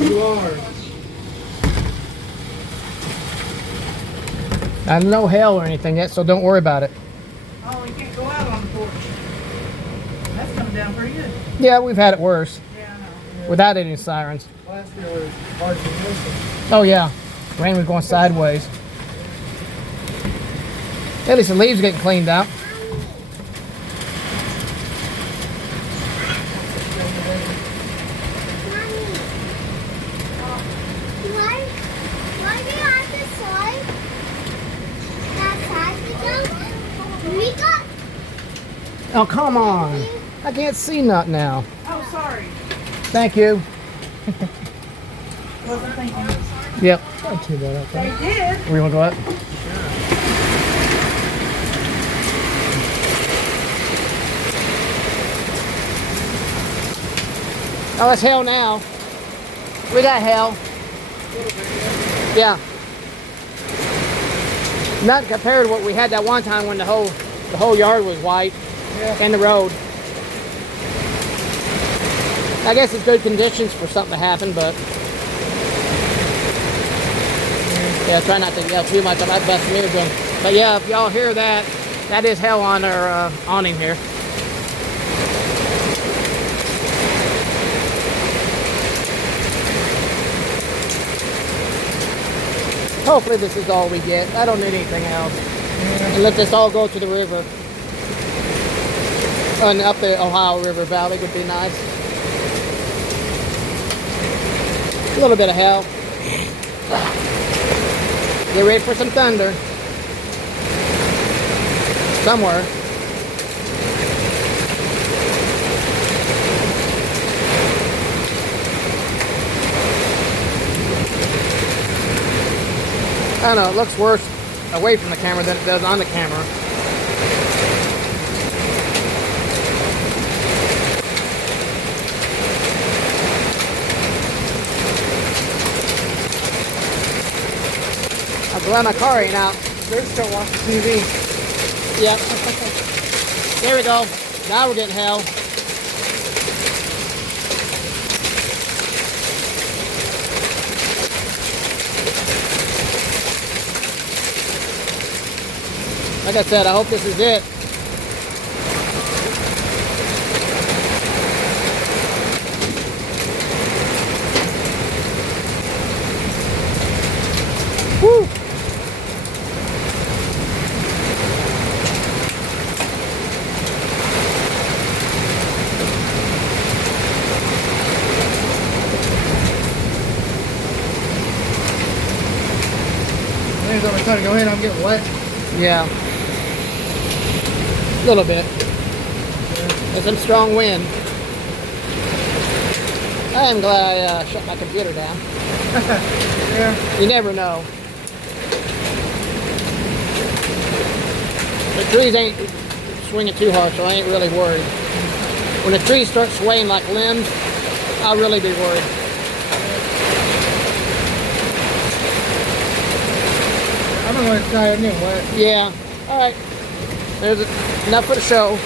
You are. No hail or anything yet, so don't worry about it. Oh, we can't go out on the porch. That's coming down pretty good. Yeah, we've had it worse Yeah, I know. without any sirens. Last year was hard to listen. Oh yeah, rain was going sideways. At least the leaves are getting cleaned out. Oh, come on. I can't see nothing now. Oh, sorry. Thank you. Wasn't thinking. Yep. Not too bad, I They think. did. We want to go up? Oh, it's hell now. We got hell. Yeah. Not compared to what we had that one time when the whole yard was white. Yeah. And the road. I guess it's good conditions for something to happen, but yeah, try not to yell too much. I might bust some eardrum. But yeah, if y'all hear that, that is hell on our awning here. Hopefully this is all we get. I don't need anything else. Yeah. And let this all go to the river. And up the Ohio River Valley would be nice. A little bit of hell. Get ready for some thunder. Somewhere. I don't know, it looks worse away from the camera than it does on the camera. I'm glad my car ain't out. They're still watching TV. Yep. There we go. Now we're getting hell. Like I said, I hope this is it. Woo! Every time I try to go in, I'm getting wet. Yeah. A little bit. There's some strong wind. I am glad I shut my computer down. Yeah. You never know. The trees ain't swinging too hard, so I ain't really worried. When the trees start swaying like limbs, I'll really be worried. I'm gonna go inside and get wet. Yeah. All right. There's enough for the show.